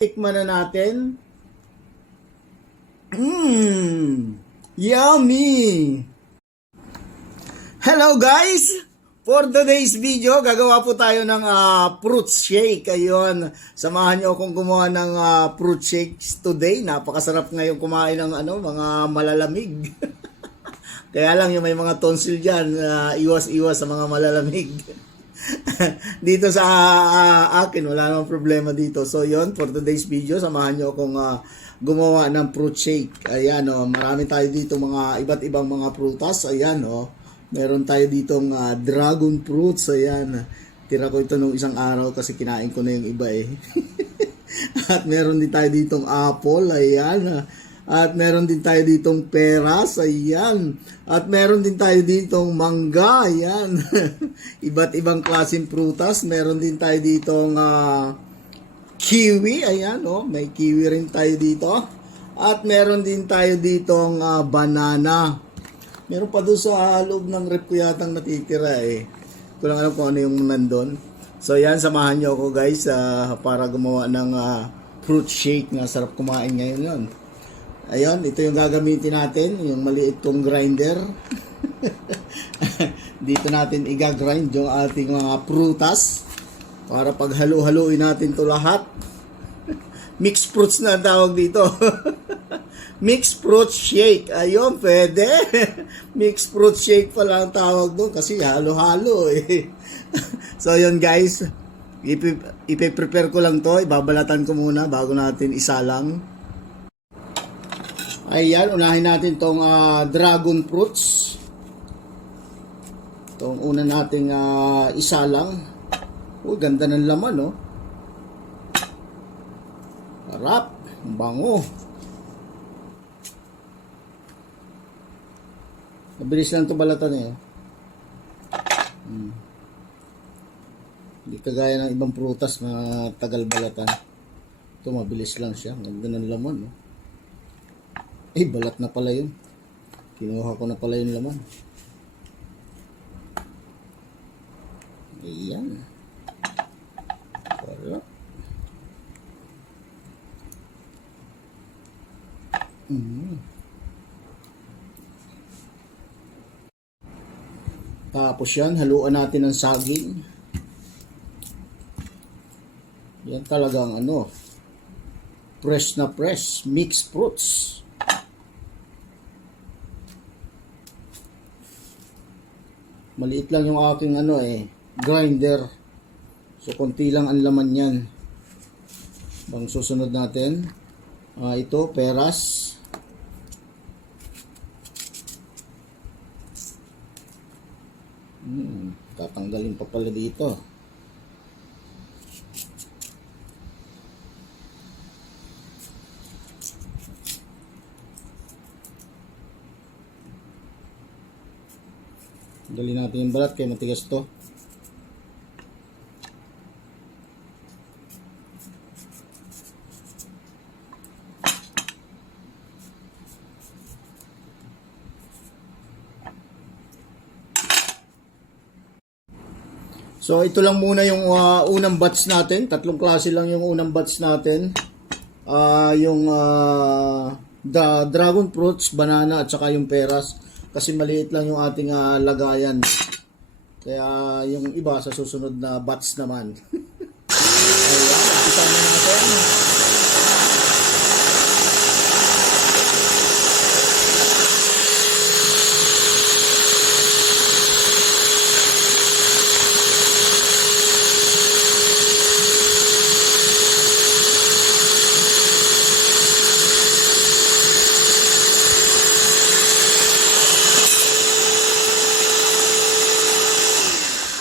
Tikman na natin. Yummy! Hello guys! For today's video, gagawa po tayo ng fruit shake. Ayun, samahan niyo akong gumawa ng fruit shakes today. Napakasarap ngayon kumain ng mga malalamig. Kaya lang yung may mga tonsil dyan, iwas-iwas sa mga malalamig. Dito sa akin, wala namang problema dito. So yun, for today's video, samahan niyo akong gumawa ng fruit shake. Ayan, marami tayo dito mga iba't ibang mga prutas. Ayan, meron tayo ditong dragon fruits. Ayan, tira ko ito nung isang araw kasi kinain ko na yung iba eh. At meron din tayo ditong apple. Ayan, at meron din tayo ditong peras, ayan. At meron din tayo ditong mangga, ayan. Iba't ibang klaseng prutas. Meron din tayo ditong kiwi, ayan, may kiwi rin tayo dito. At meron din tayo ditong banana. Meron pa doon sa loob ng rep ko yatang natitira eh. Ko lang alam kung ano yung nandun. So yan, samahan nyo ako guys para gumawa ng fruit shake na sarap kumain ngayon yun. Ayun, ito yung gagamitin natin, yung maliit kong grinder. Dito natin i-grind yung ating mga prutas para pag halu-haluin natin to lahat. Mixed fruits na ang tawag dito. Mixed fruit shake. Ayun, pwede. Mixed fruit shake pala ang tawag doon kasi halo-halo eh. So yun guys, ipe-prepare ko lang to, ibabalatan ko muna bago natin isalang. Ayan, unahin natin tong dragon fruits. Itong una nating isalang. Ganda ng laman, Harap, bango. Mabilis lang ito balatan eh. Hindi kagaya ng ibang prutas na tagal balatan. Ito mabilis lang siya. Ganda ng laman, balat na pala yun. Kinuha ko na pala yung laman. Ayan. Para. Tapos yan, haluan natin ng saging. Yan talagang fresh na fresh, mixed fruits. Maliit lang yung aking grinder. So konti lang ang laman niyan. Bang susunod natin. Ito, peras. Tatanggalin pa pala dito. Dali natin yung balat kaya matigas to. So ito lang muna yung unang batch natin. Tatlong klase lang yung unang batch natin. Yung the dragon fruits, banana at saka yung peras. Kasi maliit lang yung ating lagayan. Kaya yung iba sa susunod na batch naman. Ayan, umpisa na natin.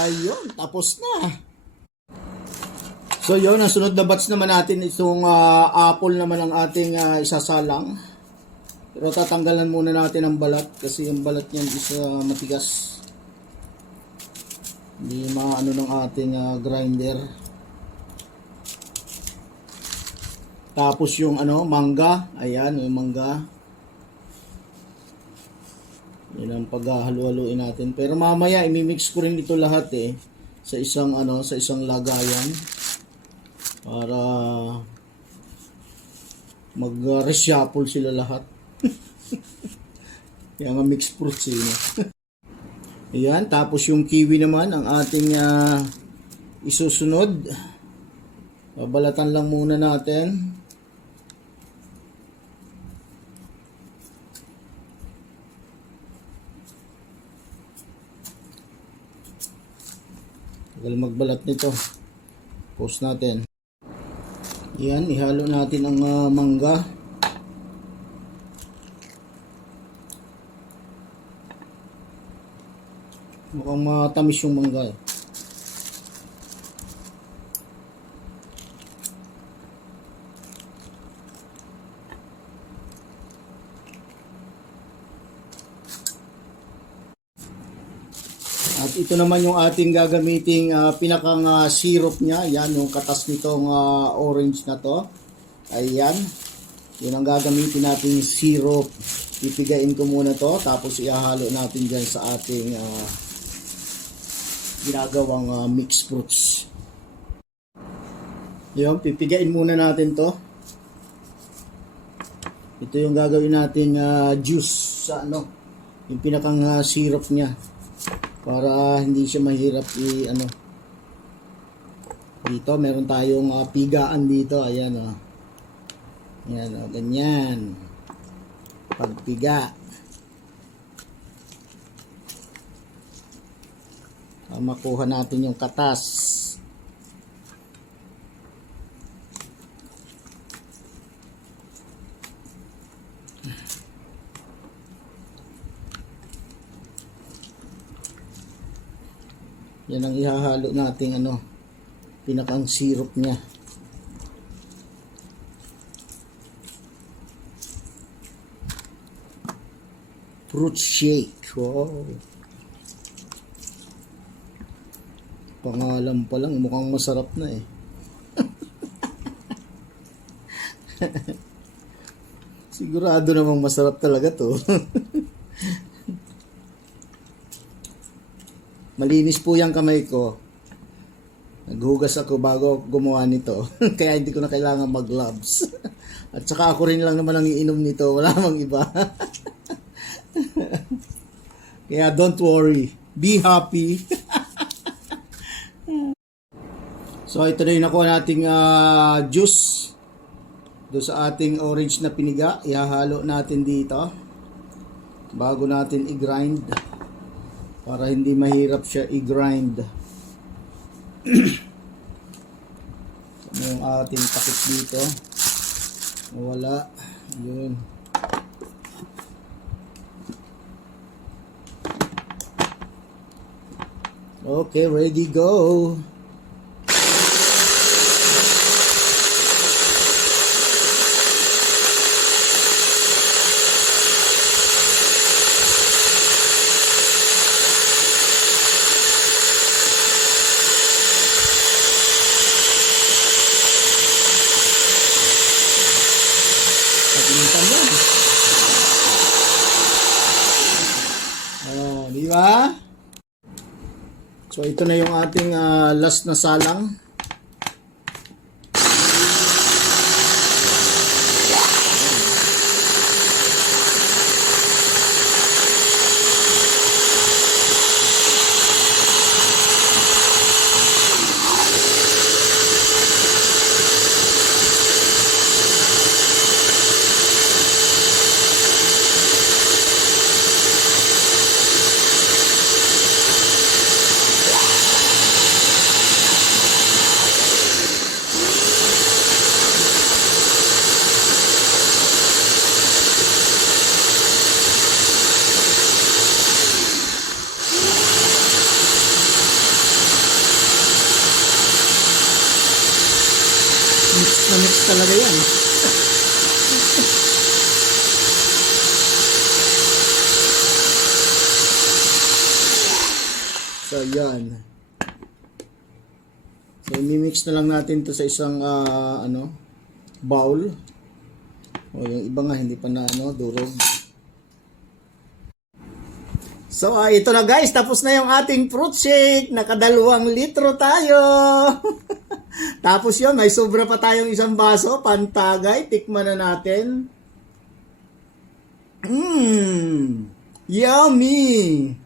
Ayun, tapos na. So yun, ang sunod na batch naman natin itong apple naman ang ating isasalang. Pero tatanggalan muna natin ang balat kasi yung balat niyan is matigas. Hindi maano ng ating grinder. Tapos yung mangga, ayan, yung mangga. Yan ang paghahalu-haluin natin. Pero mamaya imimix ko rin ito lahat sa isang lagayan para Mag-reshuffle sila lahat. Kaya nga mixed fruits eh. No? Ayan, tapos yung kiwi naman ang ating isusunod. Babalatan lang muna natin. Tagal magbalat nito. Post natin. Yan, ihalo natin ang mangga. Mukhang matamis yung mangga eh. At ito naman yung ating gagamiting pinakang syrup niya. Yan, yung katas nitong orange na to. Ayan. Yun ang gagamitin nating syrup. Pipigain ko muna to. Tapos ihahalo natin dyan sa ating ginagawang mixed fruits. Yun, pipigain muna natin to. Ito yung gagawin nating juice sa ano. Yung pinakang syrup niya. Para hindi siya mahirap dito meron tayong pigaan dito. Ayan o. Ayan o, ganyan. Pagpiga. Makuha natin yung katas. Yan ang ihahalo nating pinakang syrup niya. Fruit shake. Wow. Pangalan pa lang, mukhang masarap na eh. Sigurado namang masarap talaga to. Malinis po yung kamay ko. Naghugas ako bago gumawa nito. Kaya hindi ko na kailangan mag-gloves. At saka ako rin lang naman ang iinom nito. Wala namang iba. Kaya don't worry. Be happy. So ito na yung nakuha nating juice. Doon sa ating orange na piniga. Ihahalo natin dito. Bago natin i-grind. Para hindi mahirap siya i-grind. Ano yung ating takip dito? Wala. Yun. Okay, ready, go! Paglintan yan. Oh, di ba? So ito na yung ating last na salang. Mix na mix talaga yan. So yan. So i-mix na lang natin to sa isang bowl. O yung iba nga hindi pa na durog. So ito na guys, tapos na yung ating fruit shake. Naka 2 litro tayo. Tapos yun, may sobra pa tayong isang baso, pantagay, tikman na natin. Yummy!